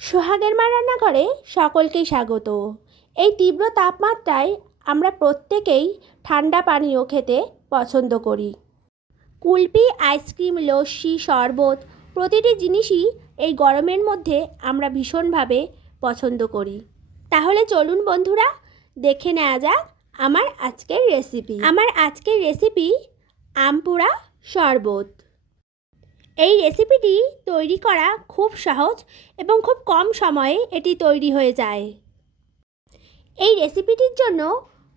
সোহাগের মা রান্নাঘরে সকলকেই স্বাগত। এই তীব্র তাপমাত্রায় আমরা প্রত্যেকেই ঠান্ডা পানীয় খেতে পছন্দ করি। কুলফি, আইসক্রিম, লস্যি, শরবত প্রতিটি জিনিসই এই গরমের মধ্যে আমরা ভীষণভাবে পছন্দ করি। তাহলে চলুন বন্ধুরা, দেখে নেওয়া যাক আমার আজকের রেসিপি আমপুরা শরবত। এই রেসিপিটি তৈরি করা খুব সহজ এবং খুব কম সময়ে এটি তৈরি হয়ে যায়। এই রেসিপিটির জন্য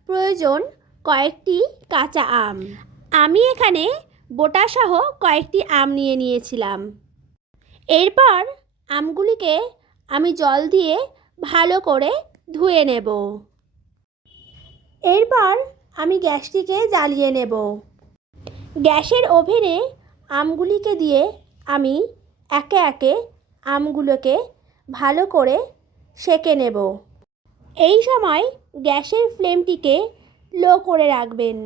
প্রয়োজন কয়েকটি কাঁচা আম। আমি এখানে বোটাসহ কয়েকটি আম নিয়েছিলাম। এরপর আমগুলিকে আমি জল দিয়ে ভালো করে ধুয়ে নেব। এরপর আমি গ্যাসটিকে জ্বালিয়ে নেব। গ্যাসের ওভেনে আমগুলিকে দিয়ে আমি একে একে আমগুলোকে ভালো করে সেঁকে নেব। এই সময় গ্যাসের ফ্লেমটিকে লো করে রাখবেন।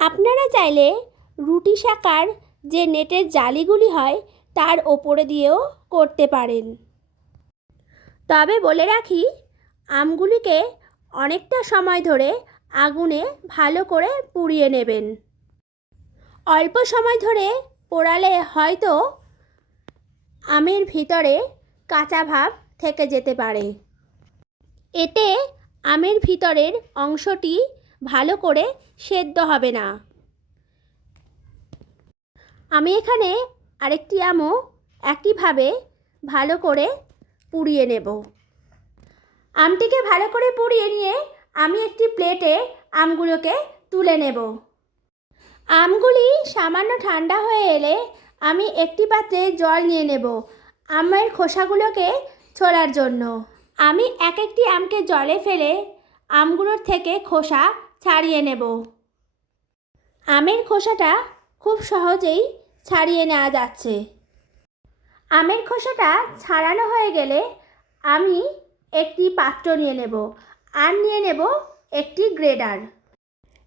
আপনারা চাইলে রুটি সেঁকার যে নেটের জালিগুলি হয় তার ওপরে দিয়েও করতে পারেন। তবে বলে রাখি, আমগুলিকে অনেকটা সময় ধরে আগুনে ভালো করে পুড়িয়ে নেবেন। অল্প সময় ধরে পোড়ালে হয়তো আমের ভিতরে কাঁচা ভাব থেকে যেতে পারে। এতে আমের ভিতরের অংশটি ভালো করে সেদ্ধ হবে না। আমি এখানে আরেকটি আমও একইভাবে ভালো করে পুড়িয়ে নেব। আমটিকে ভালো করে পুড়িয়ে নিয়ে আমি একটি প্লেটে আমগুলোকে তুলে নেব। আমগুলি সামান্য ঠান্ডা হয়ে এলে আমি একটি পাত্রে জল নিয়ে নেব আমের খোসাগুলোকে ছোলার জন্য। আমি একটি আমকে জলে ফেলে আমগুলোর থেকে খোসা ছাড়িয়ে নেব। আমের খোসাটা খুব সহজেই ছাড়িয়ে নেওয়া যাচ্ছে। আমের খোসাটা ছাড়ানো হয়ে গেলে আমি একটি পাত্র নিয়ে নেব আর নিয়ে নেব একটি গ্রেডার।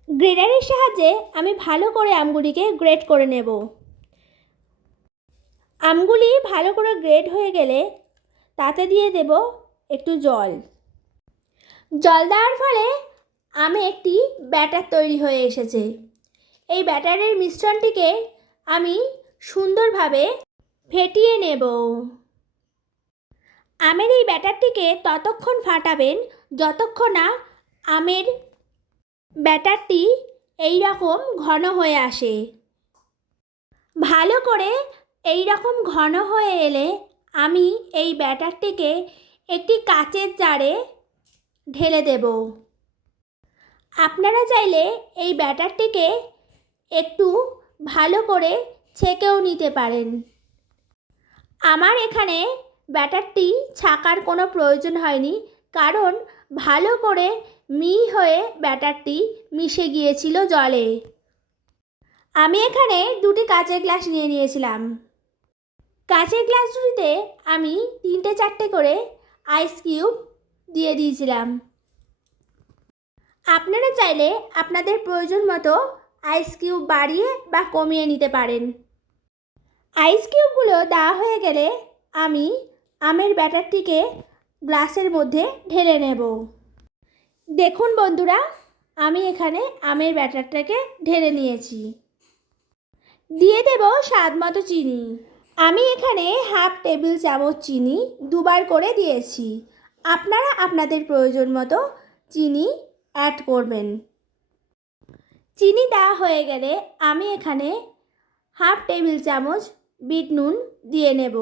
গ্রেডারের সাহায্যে আমি ভালো করে আমগুলিকে গ্রেড করে নেব। আমগুলি ভালো করে গ্রেড হয়ে গেলে তাতে দিয়ে দেব একটু জল। জল দেওয়ার ফলে আমে একটি ব্যাটার তৈরি হয়ে এসেছে। এই ব্যাটারের মিশ্রণটিকে আমি সুন্দরভাবে ফেটিয়ে নেব। আমের এই ব্যাটারটিকে ততক্ষণ ফাটাবেন যতক্ষণ না আমের ব্যাটারটি এই রকম ঘন হয়ে আসে। ভালো করে এই রকম ঘন হয়ে এলে আমি এই ব্যাটারটিকে একটি কাচের জারে ঢেলে দেব। আপনারা চাইলে এই ব্যাটারটিকে একটু ভালো করে ছেঁকেও নিতে পারেন। আমার এখানে ব্যাটারটি ছাঁকার কোনো প্রয়োজন হয়নি, কারণ ভালো করে হয়ে ব্যাটারটি মিশে গিয়েছিল জলে। আমি এখানে দুটি কাচের গ্লাস নিয়েছিলাম। কাচের গ্লাস দুটিতে আমি 3-4টে করে আইস কিউব দিয়ে দিয়েছিলাম। আপনারা চাইলে আপনাদের প্রয়োজন মতো আইস কিউব বাড়িয়ে বা কমিয়ে নিতে পারেন। আইস কিউবগুলো দেওয়া হয়ে গেলে আমি আমের ব্যাটারটিকে গ্লাসের মধ্যে ঢেলে নেব। দেখুন বন্ধুরা, আমি এখানে আমের ব্যাটারটাকে ঢেলে নিয়েছি। দিয়ে দেব স্বাদ মতো চিনি। আমি এখানে 1/2 টেবিল চামচ চিনি দুবার করে দিয়েছি। আপনারা আপনাদের প্রয়োজন মতো চিনি অ্যাড করবেন। চিনি দেওয়া হয়ে গেলে আমি এখানে 1/2 টেবিল চামচ বিট নুন দিয়ে নেব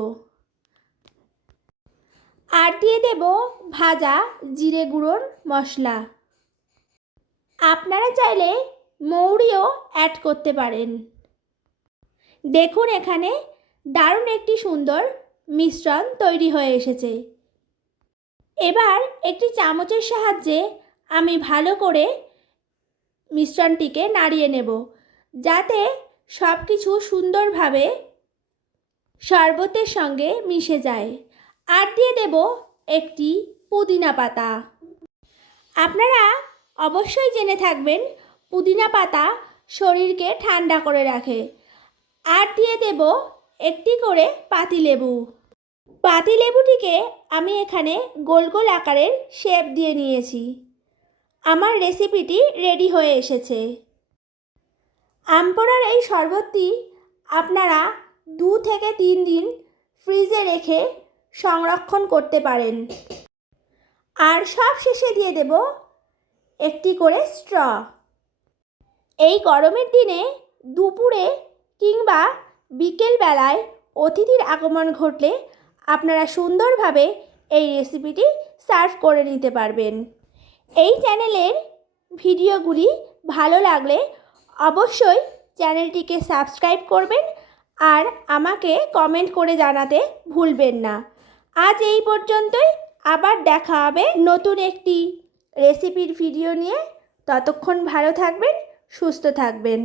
আর দিয়ে দেব ভাজা জিরে গুঁড়োর মশলা। আপনারা চাইলে মৌরিও অ্যাড করতে পারেন। দেখুন, এখানে দারুণ একটি সুন্দর মিশ্রণ তৈরি হয়ে এসেছে। এবার একটি চামচের সাহায্যে আমি ভালো করে মিশ্রণটিকে নাড়িয়ে নেব, যাতে সব কিছু সুন্দরভাবে শরবতের সঙ্গে মিশে যায়। আর দিয়ে দেব একটি পুদিনা পাতা। আপনারা অবশ্যই জেনে থাকবেন পুদিনা পাতা শরীরকে ঠান্ডা করে রাখে। আর দিয়ে দেব একটি করে পাতিলেবু। পাতিলেবুটিকে আমি এখানে গোল গোল আকারের শেপ দিয়ে নিয়েছি। আমার রেসিপিটি রেডি হয়ে এসেছে। আমপোড়ার এই শরবতটি আপনারা 2 থেকে 3 দিন ফ্রিজে রেখে সংরক্ষণ করতে পারেন। আর সব শেষে দিয়ে দেব একটি করে স্ট্র। এই গরমের দিনে দুপুরে কিংবা বিকেলবেলায় অতিথির আগমন ঘটলে আপনারা সুন্দরভাবে এই রেসিপিটি সার্ভ করে নিতে পারবেন। এই চ্যানেলের ভিডিওগুলি ভালো লাগলে অবশ্যই চ্যানেলটিকে সাবস্ক্রাইব করবেন আর আমাকে কমেন্ট করে জানাতে ভুলবেন না। আজ এই পর্যন্তই, আবার দেখা হবে নতুন একটি রেসিপির ভিডিও নিয়ে। ততক্ষণ ভালো থাকবেন, সুস্থ থাকবেন।